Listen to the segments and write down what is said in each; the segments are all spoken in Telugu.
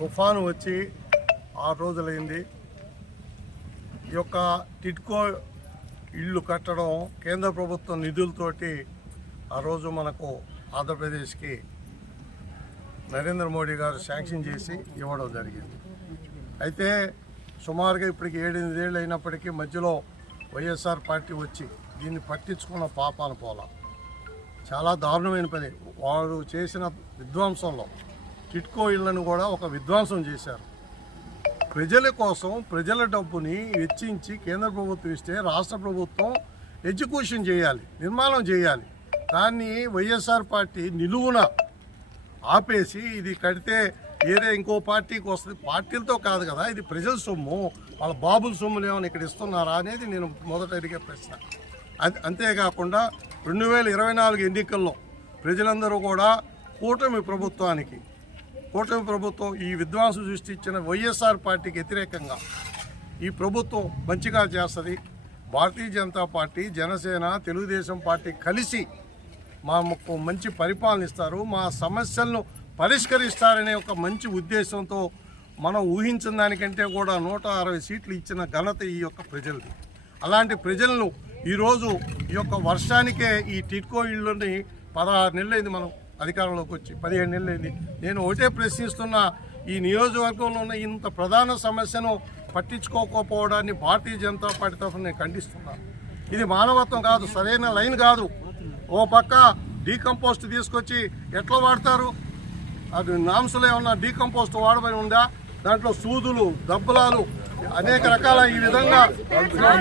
తుఫాను వచ్చి ఆరు రోజులైంది. ఈ యొక్క టిడ్కో ఇల్లు కట్టడం కేంద్ర ప్రభుత్వం నిధులతోటి ఆ రోజు మనకు ఆంధ్రప్రదేశ్కి నరేంద్ర మోడీ గారు శాంక్షన్ చేసి ఇవ్వడం జరిగింది. అయితే సుమారుగా ఇప్పటికి ఏడెనిమిదేళ్ళు అయినప్పటికీ మధ్యలో వైఎస్ఆర్ పార్టీ వచ్చి దీన్ని పట్టించుకున్న పాపాన పోలా. చాలా దారుణమైన పని. వారు చేసిన విధ్వంసంలో టిట్కో ఇళ్ళను కూడా ఒక విధ్వంసం చేశారు. ప్రజల కోసం ప్రజల డబ్బుని వెచ్చించి కేంద్ర ప్రభుత్వం ఇస్తే రాష్ట్ర ప్రభుత్వం ఎగ్జిక్యూషన్ చేయాలి నిర్మాణం చేయాలి. దాన్ని వైఎస్ఆర్ పార్టీ నిలువున ఆపేసి ఇది కడితే ఏదే ఇంకో పార్టీకి వస్తుంది. పార్టీలతో కాదు కదా ఇది ప్రజల సొమ్ము. వాళ్ళ బాబుల సొమ్ములు ఏమైనా ఇక్కడ ఇస్తున్నారా అనేది నేను మొదట అడిగే ప్రశ్న. అది అంతేకాకుండా రెండు వేల ఇరవై నాలుగు ఎన్నికల్లో ప్రజలందరూ కూడా కూటమి ప్రభుత్వానికి కూటమి ప్రభుత్వం ఈ విద్వాంసం సృష్టించిన వైఎస్ఆర్ పార్టీకి వ్యతిరేకంగా ఈ ప్రభుత్వం మంచిగా చేస్తుంది. భారతీయ జనతా పార్టీ జనసేన తెలుగుదేశం పార్టీ కలిసి మాకు మంచి పరిపాలన ఇస్తారు. మా సమస్యలను పరిష్కరిస్తారనే ఒక మంచి ఉద్దేశంతో మనం ఊహించిన దానికంటే కూడా నూట అరవై సీట్లు ఇచ్చిన ఘనత ఈ యొక్క ప్రజలది. అలాంటి ప్రజలను ఈరోజు ఈ యొక్క వర్షానికే ఈ టిట్కో ఇళ్ళని పదహారు నెలలైంది మనం అధికారంలోకి వచ్చి పదిహేను నెలలైంది నేను ఒకటే ప్రశ్నిస్తున్నా ఈ నియోజకవర్గంలో ఉన్న ఇంత ప్రధాన సమస్యను పట్టించుకోకపోవడాన్ని భారతీయ జనతా పార్టీ తరఫున నేను ఖండిస్తున్నాను ఇది మానవత్వం కాదు సరైన లైన్ కాదు. ఓ పక్క డీకంపోస్ట్ తీసుకొచ్చి ఎట్లా వాడతారు? అది నాంసులు ఏమన్నా డీకంపోస్ట్ వాడబడి ఉందా? దాంట్లో సూదులు దబ్బలాలు అనేక రకాల ఈ విధంగా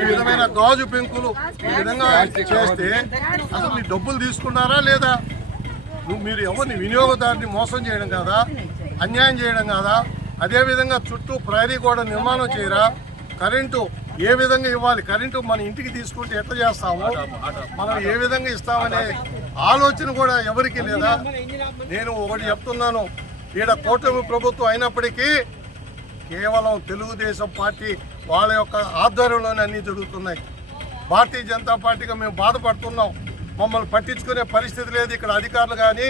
ఈ విధమైన గాజు పెంకులు ఈ విధంగా చేస్తే అసలు మీ డబ్బులు తీసుకున్నారా లేదా? నువ్వు మీరు ఎవరిని వినియోగదారుని మోసం చేయడం కాదా? అన్యాయం చేయడం కాదా? అదేవిధంగా చుట్టూ ప్రహరీ కూడా నిర్మాణం చేయరా? కరెంటు ఏ విధంగా ఇవ్వాలి? కరెంటు మన ఇంటికి తీసుకుంటే ఎట్లా చేస్తాము? మనం ఏ విధంగా ఇస్తామనే ఆలోచన కూడా ఎవరికి లేదా? నేను ఒకటి చెప్తున్నాను. ఈడ కూటమి ప్రభుత్వం అయినప్పటికీ కేవలం తెలుగుదేశం పార్టీ వాళ్ళ యొక్క ఆధ్వర్యంలోనే అన్నీ జరుగుతున్నాయి. భారతీయ జనతా పార్టీగా మేము బాధపడుతున్నాం. మమ్మల్ని పట్టించుకునే పరిస్థితి లేదు. ఇక్కడ అధికారులు కానీ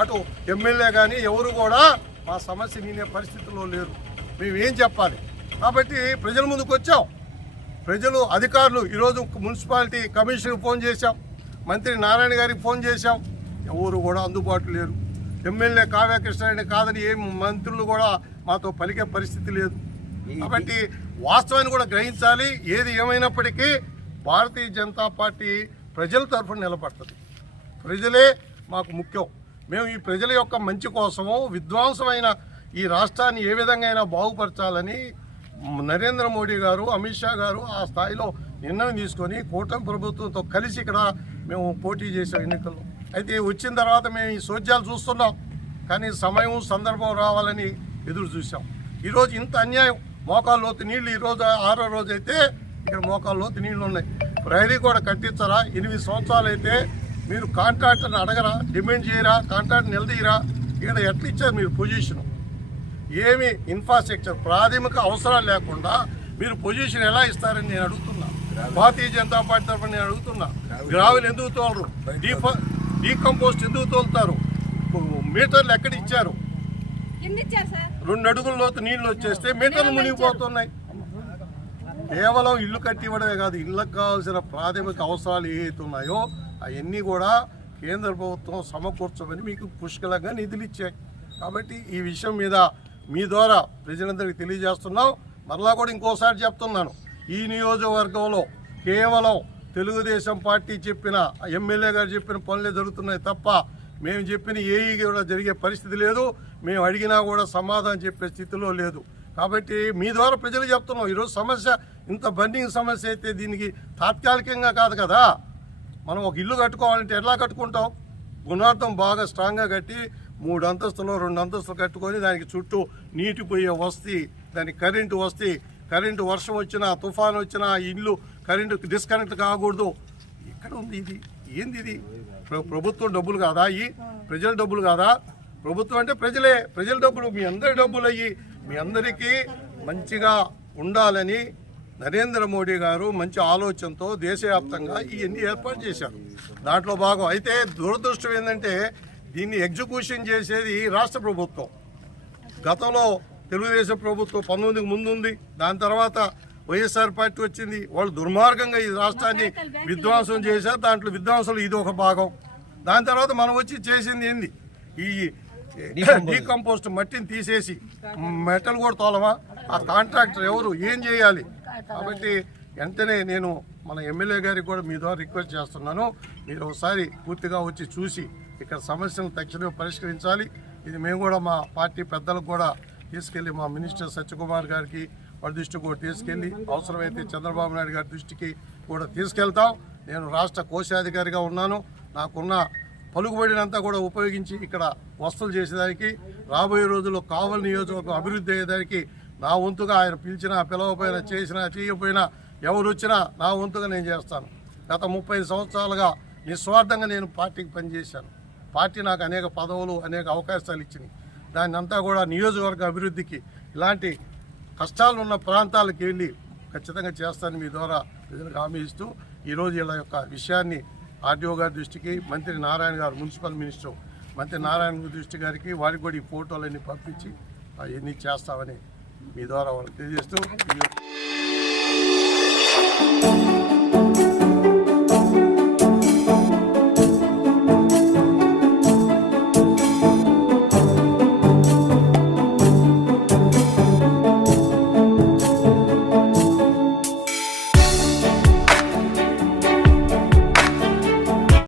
అటు ఎమ్మెల్యే కానీ ఎవరు కూడా మా సమస్య వినే పరిస్థితిలో లేరు. మేము ఏం చెప్పాలి? కాబట్టి ప్రజల ముందుకు వచ్చాం. ప్రజలు అధికారులు ఈరోజు మున్సిపాలిటీ కమిషనర్కి ఫోన్ చేశాం. మంత్రి నారాయణ గారికి ఫోన్ చేశాం. ఎవరు కూడా అందుబాటులో లేరు. ఎమ్మెల్యే కావ్య కృష్ణారెడ్డి కాదని ఏ మంత్రులు కూడా మాతో పలికే పరిస్థితి లేదు. కాబట్టి వాస్తవాన్ని కూడా గ్రహించాలి. ఏది ఏమైనప్పటికీ భారతీయ జనతా పార్టీ ప్రజల తరఫున నిలబడుతుంది. ప్రజలే మాకు ముఖ్యం. మేము ఈ ప్రజల యొక్క మంచి కోసము విధ్వంసమైన ఈ రాష్ట్రాన్ని ఏ విధంగా అయినా బాగుపరచాలని నరేంద్ర మోడీ గారు అమిత్ షా గారు ఆ స్థాయిలో నిర్ణయం తీసుకొని కూటమి ప్రభుత్వంతో కలిసి ఇక్కడ మేము పోటీ చేసాం ఎన్నికల్లో అయితే వచ్చిన తర్వాత మేము ఈ సోద్యాలు చూస్తున్నాం. కానీ సమయం సందర్భం రావాలని ఎదురు చూసాం ఈరోజు ఇంత అన్యాయం. మోకాలు లోతు ఈరోజు ఆరో రోజు అయితే ఇక్కడ మోకాలు లోతు ఉన్నాయి. ప్రహరీ కూడా కట్టించరా ఎనిమిది సంవత్సరాలు అయితే మీరు కాంట్రాక్టర్ని అడగరా డిమాండ్ చేయరా కాంట్రాక్ట్ నిలదీయరా? ఇక్కడ ఎట్లా ఇచ్చారు మీరు పొజిషన్? ఏమి ఇన్ఫ్రాస్ట్రక్చర్ ప్రాథమిక అవసరాలు లేకుండా మీరు పొజిషన్ ఎలా ఇస్తారని నేను అడుగుతున్నా. భారతీయ జనతా పార్టీ తరఫున నేను అడుగుతున్నా. గ్రావెల్ ఎందుకు తోలరు? డీఫ డీకంపోస్ట్ ఎందుకు తోలుతారు? మీటర్లు ఎక్కడ ఇచ్చారు? రెండు అడుగుల లోతు నీళ్ళు వచ్చేస్తే మీటర్లు మునిగిపోతున్నాయి. కేవలం ఇల్లు కట్టి ఇవ్వడమే కాదు ఇళ్ళకు కావాల్సిన ప్రాథమిక అవసరాలు ఏవైతే ఉన్నాయో అవన్నీ కూడా కేంద్ర ప్రభుత్వం సమకూర్చమని మీకు పుష్కలంగా నిధులు ఇచ్చాయి. కాబట్టి ఈ విషయం మీద మీ ద్వారా ప్రజలందరికీ తెలియజేస్తున్నాం. మరలా కూడా ఇంకోసారి చెప్తున్నాను. ఈ నియోజకవర్గంలో కేవలం తెలుగుదేశం పార్టీ చెప్పిన ఎమ్మెల్యే గారు చెప్పిన పనులే జరుగుతున్నాయి తప్ప మేము చెప్పిన ఏఈ కూడా జరిగే పరిస్థితి లేదు. మేము అడిగినా కూడా సమాధానం చెప్పే స్థితిలో లేదు. కాబట్టి మీ ద్వారా ప్రజలు చెప్తున్నాం. ఈరోజు సమస్య ఇంత బండింగ్ సమస్య అయితే దీనికి తాత్కాలికంగా కాదు కదా. మనం ఒక ఇల్లు కట్టుకోవాలంటే ఎలా కట్టుకుంటాం? గుణార్థం బాగా స్ట్రాంగ్గా కట్టి మూడు అంతస్తులు రెండు అంతస్తులు కట్టుకొని దానికి చుట్టూ నీటి పోయే వస్తీ దానికి కరెంటు వస్తీ కరెంటు వర్షం వచ్చినా తుఫాన్ వచ్చినా ఇల్లు కరెంటు డిస్కనెక్ట్ కాకూడదు. ఎక్కడ ఉంది ఇది? ఏంది ఇది? ప్రభుత్వం డబ్బులు కాదా ఈ? ప్రజల డబ్బులు కాదా? ప్రభుత్వం అంటే ప్రజలే. ప్రజల డబ్బులు మీ అందరి డబ్బులు అయ్యి మీ అందరికీ మంచిగా ఉండాలని నరేంద్ర మోడీ గారు మంచి ఆలోచనతో దేశవ్యాప్తంగా ఇవన్నీ ఏర్పాటు చేశారు. దాంట్లో భాగం అయితే దురదృష్టం ఏంటంటే దీన్ని ఎగ్జిక్యూషన్ చేసేది రాష్ట్ర ప్రభుత్వం. గతంలో తెలుగుదేశం ప్రభుత్వం పంతొమ్మిదికి ముందు ఉంది దాని తర్వాత వైఎస్ఆర్ పార్టీ వచ్చింది. వాళ్ళు దుర్మార్గంగా ఈ రాష్ట్రాన్ని విధ్వంసం చేశారు. దాంట్లో విధ్వంసం ఇది ఒక భాగం. దాని తర్వాత మనం వచ్చి చేసింది ఏంది? ఈ డీకంపోస్ట్ మట్టిని తీసేసి మెటల్ కూడా తోలమా? ఆ కాంట్రాక్టర్ ఎవరు? ఏం చేయాలి? కాబట్టి వెంటనే నేను మన ఎమ్మెల్యే గారికి కూడా మీ ద్వారా రిక్వెస్ట్ చేస్తున్నాను. మీరు ఒకసారి పూర్తిగా వచ్చి చూసి ఇక్కడ సమస్యను తక్షణమే పరిష్కరించాలి. ఇది మేము కూడా మా పార్టీ పెద్దలకు కూడా తీసుకెళ్ళి మా మినిస్టర్ సత్యకుమార్ గారికి వారి దృష్టికి కూడా తీసుకెళ్ళి అవసరమైతే చంద్రబాబు నాయుడు గారి దృష్టికి కూడా తీసుకెళ్తాం. నేను రాష్ట్ర కోశాధికారిగా ఉన్నాను. నాకున్న పలుకుబడినంతా కూడా ఉపయోగించి ఇక్కడ వసతులు చేసేదానికి రాబోయే రోజుల్లో కావలి నియోజకవర్గం అభివృద్ధి అయ్యేదానికి నా వంతుగా ఆయన పిలిచినా పిలవపోయినా చేసినా చేయకపోయినా ఎవరు వచ్చినా నా వంతుగా నేను చేస్తాను. గత ముప్పై సంవత్సరాలుగా నిస్వార్థంగా నేను పార్టీకి పనిచేశాను. పార్టీ నాకు అనేక పదవులు అనేక అవకాశాలు ఇచ్చింది. దాన్ని అంతా కూడా నియోజకవర్గ అభివృద్ధికి ఇలాంటి కష్టాలు ఉన్న ప్రాంతాలకు వెళ్ళి ఖచ్చితంగా చేస్తానని మీ ద్వారా ప్రజలకు హామీ ఇస్తూ ఈరోజు ఇలా యొక్క విషయాన్ని ఆర్డీఓ గారి దృష్టికి మంత్రి నారాయణ గారు మున్సిపల్ మినిస్టర్ మంత్రి నారాయణ దృష్టి గారికి వారికి కూడా ఈ ఫోటోలన్నీ పంపించి అవన్నీ చేస్తామని మీ ద్వారా వాళ్ళకి తెలియజేస్తూ